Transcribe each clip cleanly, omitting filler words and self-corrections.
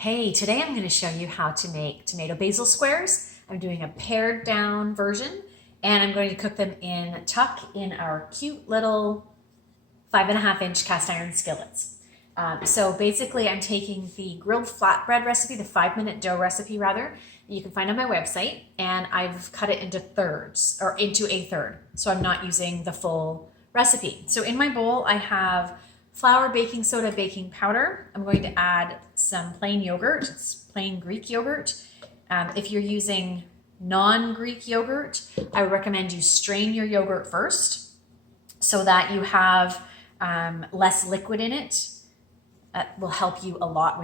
Hey, today I'm going to show you how to make tomato basil squares. I'm doing a pared down version and I'm going to cook them in tuck in our cute little 5.5-inch cast iron skillets. So basically I'm taking the grilled flatbread recipe, the 5-minute dough recipe rather, you can find on my website, and I've cut it into thirds or into a third. So I'm not using the full recipe. So in my bowl I have flour, baking soda, baking powder. I'm going to add some plain yogurt. It's plain Greek yogurt. If you're using non-Greek yogurt, I would recommend you strain your yogurt first so that you have less liquid in it. That will help you a lot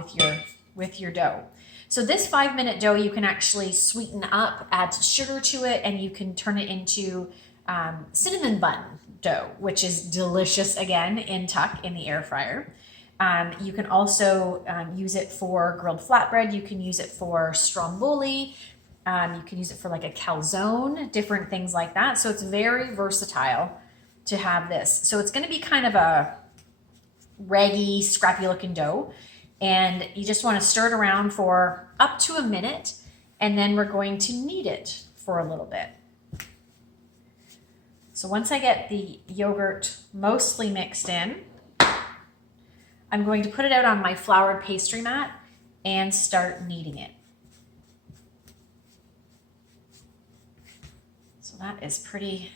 with your dough. So this 5-minute dough you can actually sweeten up, add sugar to it, and you can turn it into cinnamon bun dough, which is delicious again in tuck in the air fryer. You can also use it for grilled flatbread. You can use it for stromboli. You can use it for like a calzone, different things like that. So it's very versatile to have this. So it's going to be kind of a raggy, scrappy looking dough. And you just want to stir it around for up to a minute. And then we're going to knead it for a little bit. So once I get the yogurt mostly mixed in, I'm going to put it out on my floured pastry mat and start kneading it. So that is pretty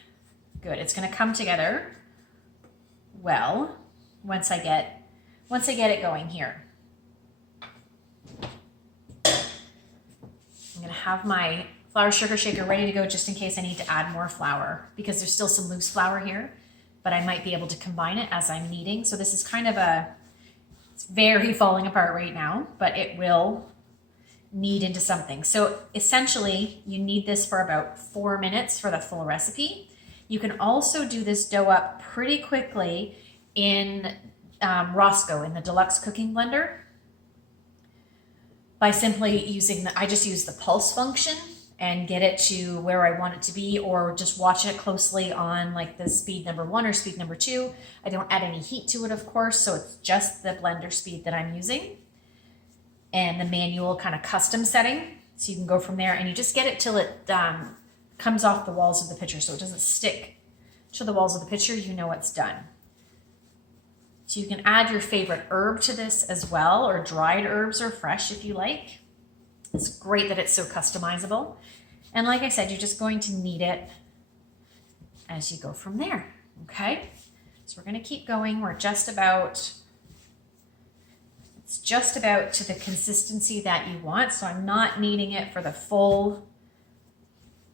good. It's going to come together well once I get it going here. I'm going to have my flour sugar shaker ready to go just in case I need to add more flour, because there's still some loose flour here, but I might be able to combine it as I'm kneading. So this is kind of it's very falling apart right now, but it will knead into something. So essentially you need this for about 4 minutes for the full recipe. You can also do this dough up pretty quickly in Roscoe, in the deluxe cooking blender, by simply using I just use the pulse function and get it to where I want it to be, or just watch it closely on like the speed number 1 or speed number 2. I don't add any heat to it, of course, so it's just the blender speed that I'm using and the manual kind of custom setting. So you can go from there and you just get it till it comes off the walls of the pitcher, so it doesn't stick to the walls of the pitcher. You know it's done. So you can add your favorite herb to this as well, or dried herbs or fresh if you like. It's great that it's so customizable. And like I said, you're just going to knead it as you go from there, okay? So we're gonna keep going. It's just about to the consistency that you want. So I'm not kneading it for the full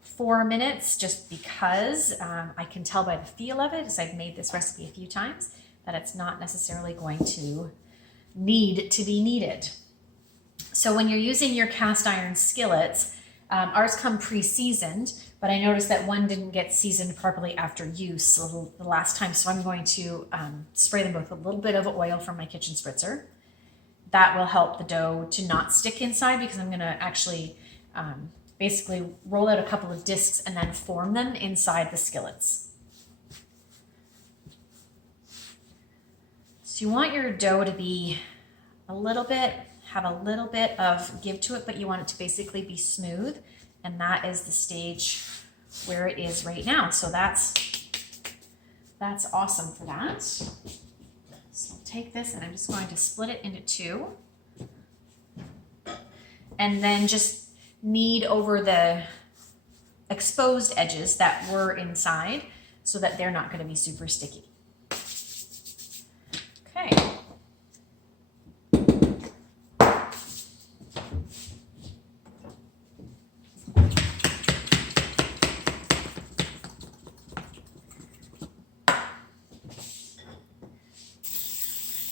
4 minutes, just because I can tell by the feel of it, as I've made this recipe a few times, that it's not necessarily going to need to be kneaded. So when you're using your cast iron skillets, ours come pre-seasoned, but I noticed that one didn't get seasoned properly after use the last time. So I'm going to spray them both with a little bit of oil from my kitchen spritzer. That will help the dough to not stick inside, because I'm gonna actually basically roll out a couple of discs and then form them inside the skillets. So you want your dough to be have a little bit of give to it, but you want it to basically be smooth. And that is the stage where it is right now. So that's awesome for that. So I'll take this and I'm just going to split it into 2. And then just knead over the exposed edges that were inside so that they're not going to be super sticky. Okay.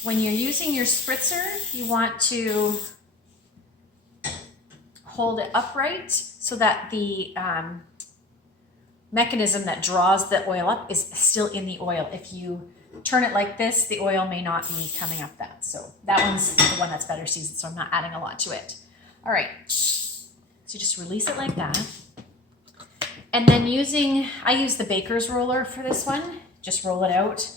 When you're using your spritzer, you want to hold it upright so that the mechanism that draws the oil up is still in the oil. If you turn it like this, the oil may not be coming up that. So that one's the one that's better seasoned, so I'm not adding a lot to it. All right, so you just release it like that. And then I use the baker's roller for this one. Just roll it out.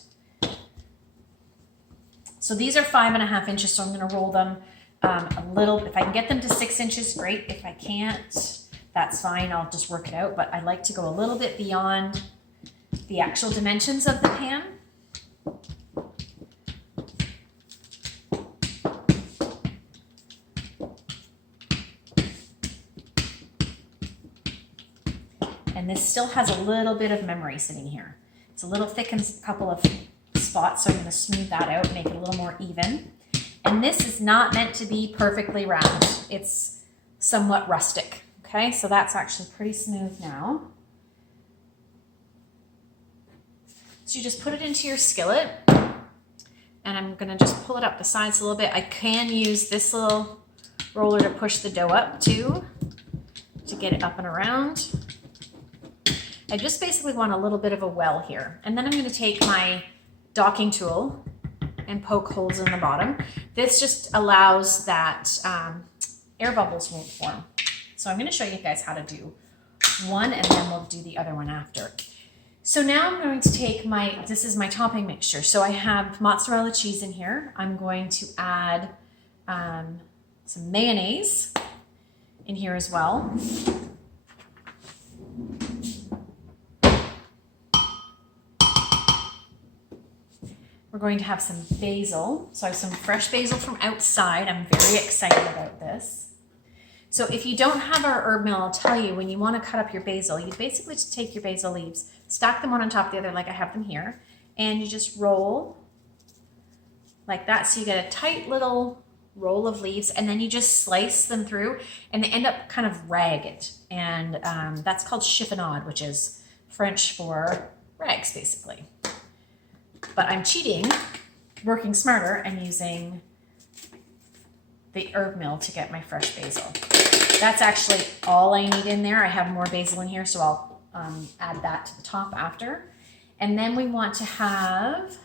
So these are 5.5 inches, so I'm going to roll them a little, if I can get them to 6 inches, great. If I can't, that's fine. I'll just work it out. But I like to go a little bit beyond the actual dimensions of the pan. And this still has a little bit of memory sitting here. It's a little thick in a couple of spots, so I'm going to smooth that out and make it a little more even. And this is not meant to be perfectly round. It's somewhat rustic. Okay, so that's actually pretty smooth now. So you just put it into your skillet, and I'm going to just pull it up the sides a little bit. I can use this little roller to push the dough up too, to get it up and around. I just basically want a little bit of a well here. And then I'm going to take my docking tool and poke holes in the bottom. This just allows that air bubbles won't form. So I'm going to show you guys how to do one, and then we'll do the other one after. So now I'm going to take this is my topping mixture. So I have mozzarella cheese in here. I'm going to add some mayonnaise in here as well. We're going to have some basil. So I have some fresh basil from outside. I'm very excited about this. So if you don't have our herb mill, I'll tell you, when you want to cut up your basil, you basically just take your basil leaves, stack them one on top of the other like I have them here, and you just roll like that. So you get a tight little roll of leaves, and then you just slice them through, and they end up kind of ragged. And that's called chiffonade, which is French for rags, basically. But I'm cheating, working smarter, and using the herb mill to get my fresh basil. That's actually all I need in there. I have more basil in here, so I'll add that to the top after. And then we want to have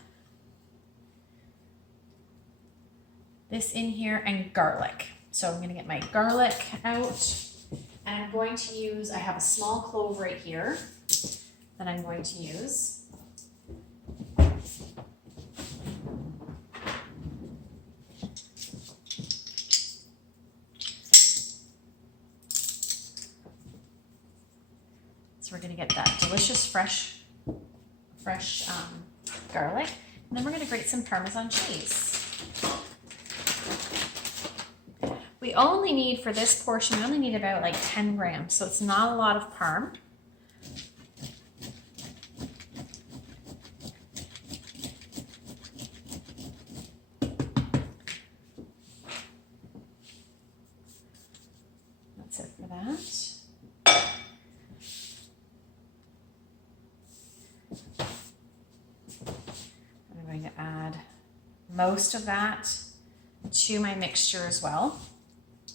this in here and garlic. So I'm going to get my garlic out, and I'm going to use, I have a small clove right here that I'm going to use. So we're going to get that delicious fresh garlic, and then we're going to grate some Parmesan cheese. We only need, for this portion, we only need about like 10 grams, so it's not a lot of parm. That's it for that. I'm going to add most of that to my mixture as well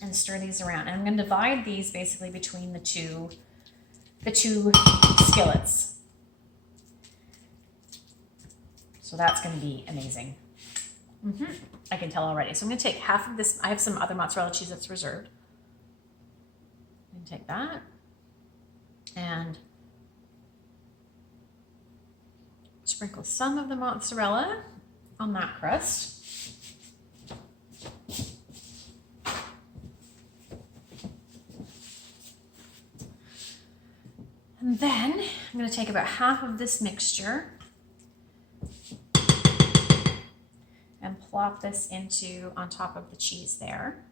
and stir these around. And I'm going to divide these basically between the two skillets. So that's going to be amazing. I can tell already. So I'm going to take half of this. I have some other mozzarella cheese that's reserved. I'm going to take that and sprinkle some of the mozzarella on that crust. And then I'm going to take about half of this mixture and plop this on top of the cheese there.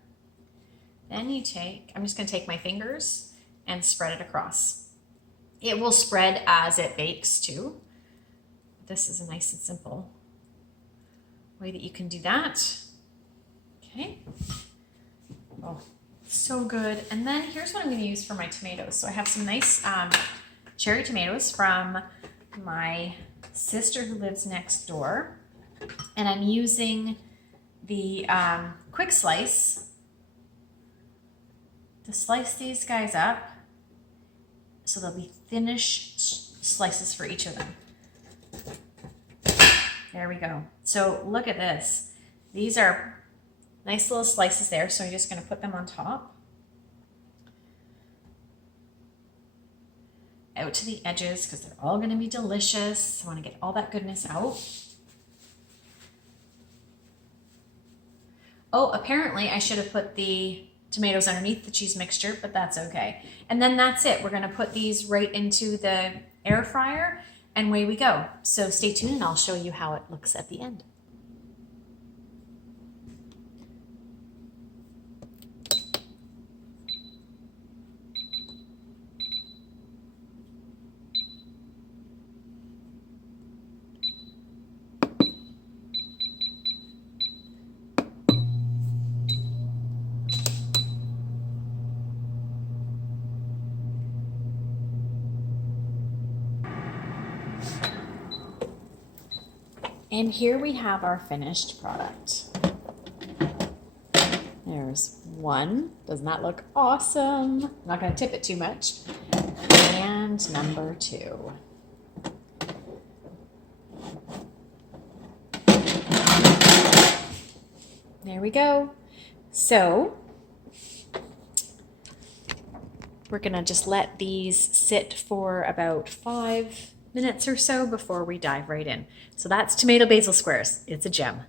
Then you take, I'm just going to take my fingers and spread it across. It will spread as it bakes too. This is a nice and simple way that you can do that. Okay. Oh, so good. And then here's what I'm going to use for my tomatoes. So I have some nice cherry tomatoes from my sister who lives next door. And I'm using the quick slice to slice these guys up so they'll be thinnish slices for each of them. There we go. So look at this. These are nice little slices there. So I'm just going to put them on top. Out to the edges because they're all going to be delicious. I want to get all that goodness out. Oh, apparently I should have put the tomatoes underneath the cheese mixture, but that's okay. And then that's it. We're gonna put these right into the air fryer and away we go. So stay tuned and I'll show you how it looks at the end. And here we have our finished product. There's one. Doesn't that look awesome? I'm not going to tip it too much. And number 2. There we go. So we're going to just let these sit for about 5 minutes or so before we dive right in. So that's tomato basil squares. It's a gem.